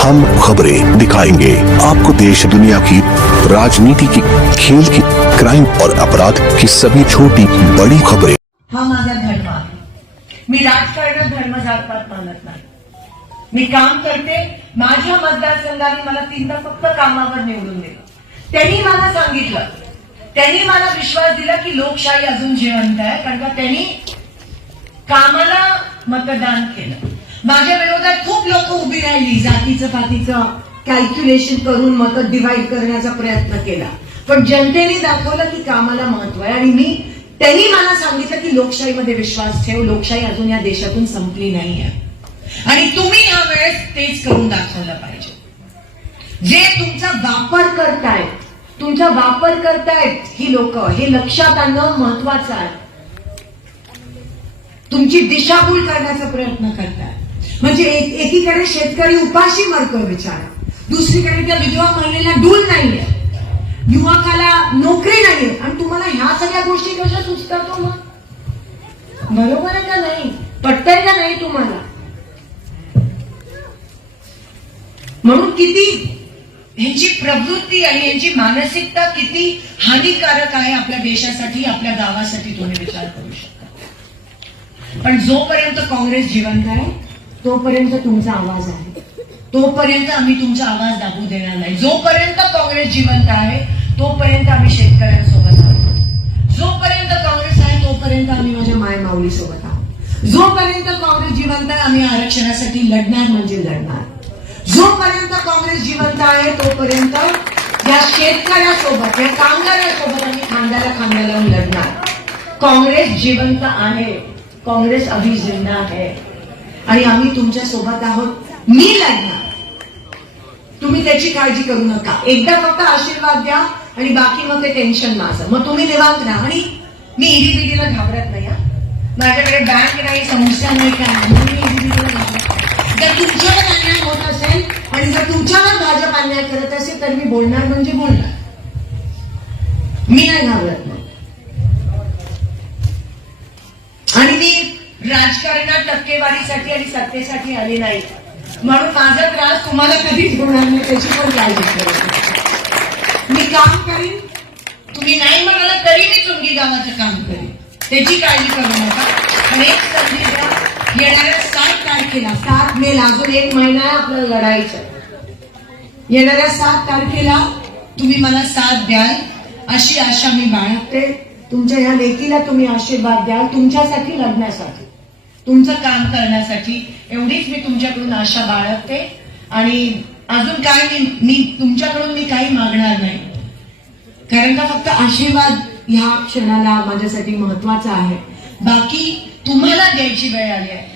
हम खबरें दिखाएँगे। आपको देश, दुनिया की राजनीति की, खेल की क्राइम और अपराध की सभी छोटी, बड़ी खबरें। हा माझा धर्म। मी राजकारणात धर्म जातपात मानत नाही। मी काम करते, माझ्या मतदारसंघाने मला तीनदा फक्त कामावर निवडून दिलं। त्यांनी मला सांगितलं, त्यांनी मला विश्वास दिला की लोकशाही अजून जिवंत आहे, कारण का त्यांनी कामाला मतदान केलं। माझ्या विरोधात खूप लोक उभी राहिली जातीचं पातीचं कॅल्क्युलेशन करून मत डिवाइड करण्याचा प्रयत्न केला. पण जनतेने दाखवलं की कामाला महत्त्व आहे आणि मी त्यांनी मला सांगितलं की लोकशाहीमध्ये विश्वास ठेव लोकशाही अजून या देशातून संपली नाहीये. आणि तुम्ही या वेळेस तेच करून दाखवलं पाहिजे. जे तुमचा वापर करतायत तुमचा वापर करतायत ही लोक हे लक्षात आणणं महत्वाचं आहे. तुमची दिशाभूल करण्याचा प्रयत्न करतायत. म्हणजे एक- एकीकडे शेतकरी उपाशी मरतोय बिचारा. दुसरीकडे त्या विधवा महिलेला डूल नाहीये. युवकाला नोकरी नाहीये. आणि तुम्हाला ह्या सगळ्या गोष्टी कशा सुचतात हो मग? बरोबर आहे का नाही? पटतंय का नाही तुम्हाला? म्हणून किती ह्यांची प्रवृत्ती आणि यांची मानसिकता किती हानिकारक आहे आपल्या देशासाठी आपल्या गावासाठी तुम्ही विचार करू शकता. पण जोपर्यंत काँग्रेस जिवंत आहे तोपर्यंत तुमचा आवाज आहे. तोपर्यंत आम्ही तुमचा आवाज दाबू देणार नाही. जोपर्यंत काँग्रेस जिवंत आहे तोपर्यंत आम्ही शेतकऱ्यांसोबत आहोत. जोपर्यंत काँग्रेस आहे तोपर्यंत आम्ही माझ्या माय माऊली सोबत आहोत. जोपर्यंत काँग्रेस जिवंत आहे आम्ही आरक्षणासाठी लढणार म्हणजे लढणार. जोपर्यंत काँग्रेस जिवंत आहे तोपर्यंत या शेतकऱ्यासोबत या कामगारासोबत आम्ही खांद्याला खांद्या लावून लढणार. काँग्रेस जिवंत आहे. काँग्रेस अभी जिंदा आहे. आणि आम्ही तुमच्यासोबत आहोत. मी लढणार तुम्ही त्याची काळजी करू नका. एकदा फक्त आशीर्वाद द्या आणि बाकी मग ते टेन्शन माझं. मग तुम्ही निवांत राहा. आणि मी इडीबीडीला घाबरत नाही माझ्याकडे बँक नाही संस्था नाही काय नाही. म्हणून नाही. जर तुमच्यावर अन्याय होत असेल आणि जर तुमच्यावर भाजप अन्याय करत असेल तर मी बोलणार म्हणजे बोलणार. मी नाही घाबरत. राजकारणात टक्केवारीसाठी आणि सत्तेसाठी आले नाही. म्हणून माझा त्रास तुम्हाला कधीच होणार नाही त्याची पण काळजी मी काम करीन. तुम्ही नाही म्हणाला तरी मी चुंगी गावाचं काम करीन. त्याची काळजी करू नका. पण एक संधी द्या येणाऱ्या सात तारखेला सात मे अजून एक महिना आपल्याला लढायचं येणाऱ्या सात तारखेला तुम्ही मला साथ द्याल अशी आशा मी बाळगते. तुमच्या ह्या लेकीला तुम्ही आशीर्वाद द्याल तुमच्यासाठी लढण्यासाठी. तुमचं काम करण्यासाठी एवढीच मी तुमच्याकडून आशा बाळगते. आणि अजून काय मी मी तुमच्याकडून मी काही मागणार नाही. कारण का फक्त आशीर्वाद ह्या क्षणाला माझ्यासाठी महत्त्वाचा आहे. बाकी तुम्हाला द्यायची वेळ आली आहे.